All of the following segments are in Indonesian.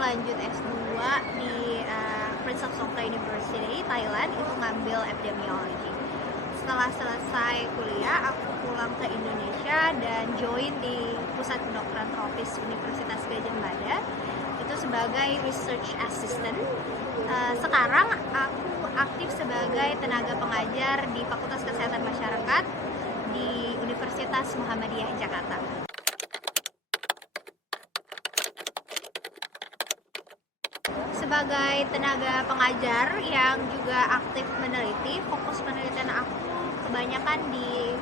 lanjut S2 di Prince of Songkla University, Thailand, itu ngambil epidemiologi. Setelah selesai kuliah, aku pulang ke Indonesia dan join di Pusat Kedokteran Tropis Universitas Gadjah Mada, itu sebagai research assistant. Sekarang aku aktif sebagai tenaga pengajar di Fakultas Kesehatan Masyarakat di Universitas Muhammadiyah Jakarta. Sebagai tenaga pengajar yang juga aktif meneliti, fokus penelitian aku kebanyakan di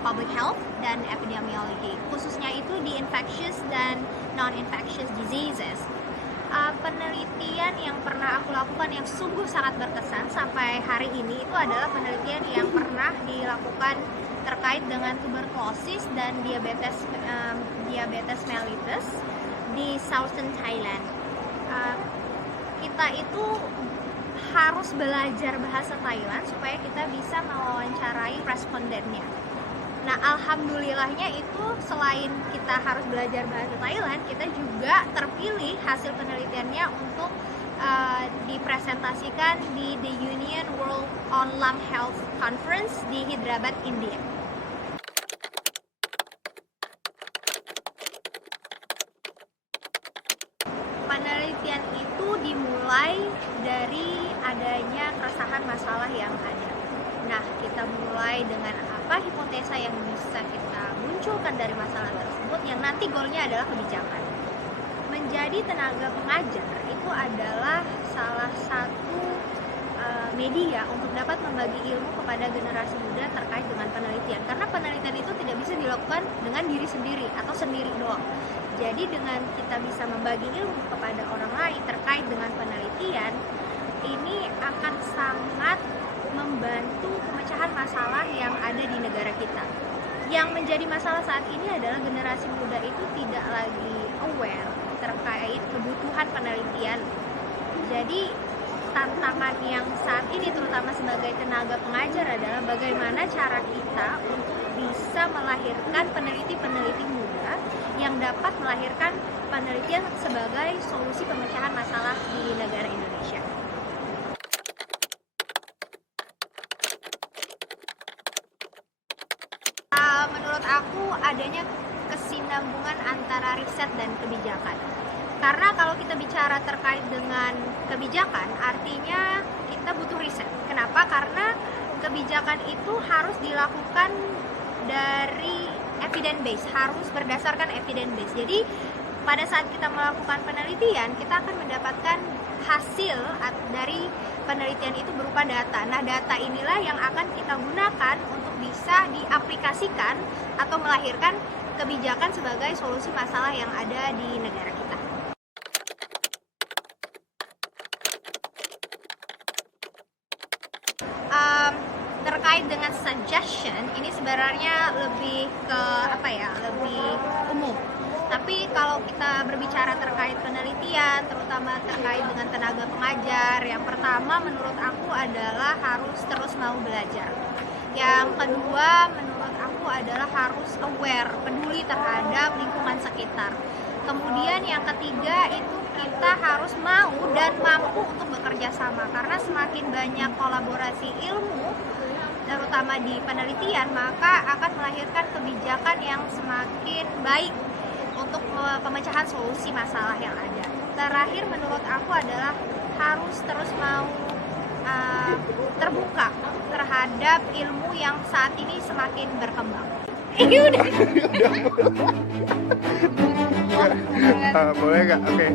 public health dan epidemiology, khususnya itu di infectious dan non-infectious diseases. Penelitian yang pernah aku lakukan yang sungguh sangat berkesan sampai hari ini itu adalah penelitian yang pernah dilakukan terkait dengan tuberkulosis dan diabetes mellitus di Southern Thailand. Kita itu harus belajar bahasa Thailand supaya kita bisa mewawancarai respondennya. Nah, alhamdulillahnya itu selain kita harus belajar bahasa Thailand, kita juga terpilih hasil penelitiannya untuk dipresentasikan di The Union World on Lung Health Conference di Hyderabad, India. Penelitian itu dimulai dari adanya keresahan masalah yang ada. Nah, kita mulai dengan apa hipotesa yang bisa kita munculkan dari masalah tersebut yang nanti goalnya adalah kebijakan. Menjadi tenaga pengajar itu adalah salah satu media untuk dapat membagi ilmu kepada generasi muda terkait dengan penelitian. Karena penelitian itu tidak bisa dilakukan dengan diri sendiri atau sendiri doang. Jadi dengan kita bisa membagi ilmu kepada orang lain terkait dengan penelitian, ini akan sangat membantu pemecahan masalah yang ada di negara kita. Yang menjadi masalah saat ini adalah generasi muda itu tidak lagi aware terkait kebutuhan penelitian. Jadi tantangan yang saat ini terutama sebagai tenaga pengajar adalah bagaimana cara kita untuk bisa melahirkan peneliti-peneliti muda yang dapat melahirkan penelitian sebagai solusi pemecahan masalah di negara Indonesia. Menurut aku adanya kesinambungan antara riset dan kebijakan. Karena kalau kita bicara terkait dengan kebijakan, artinya kita butuh riset. Kenapa? Karena kebijakan itu harus dilakukan dari evidence base, harus berdasarkan evidence base. Jadi pada saat kita melakukan penelitian, kita akan mendapatkan hasil dari penelitian itu berupa data. Nah, data inilah yang akan kita gunakan untuk bisa diaplikasikan atau melahirkan kebijakan sebagai solusi masalah yang ada di negara kita. Terkait dengan suggestion, ini sebenarnya lebih ke lebih umum. Tapi kalau kita berbicara terkait penelitian, terutama terkait dengan tenaga pengajar, yang pertama menurut aku adalah harus terus mau belajar. Yang kedua menurut aku adalah harus aware, peduli terhadap lingkungan sekitar. Kemudian yang ketiga itu kita harus mau dan mampu untuk bekerja sama, karena semakin banyak kolaborasi ilmu terutama di penelitian, maka akan melahirkan kebijakan yang semakin baik untuk pemecahan solusi masalah yang ada. Terakhir menurut aku adalah harus terus mau terbuka terhadap ilmu yang saat ini semakin berkembang. Boleh nggak? Oke.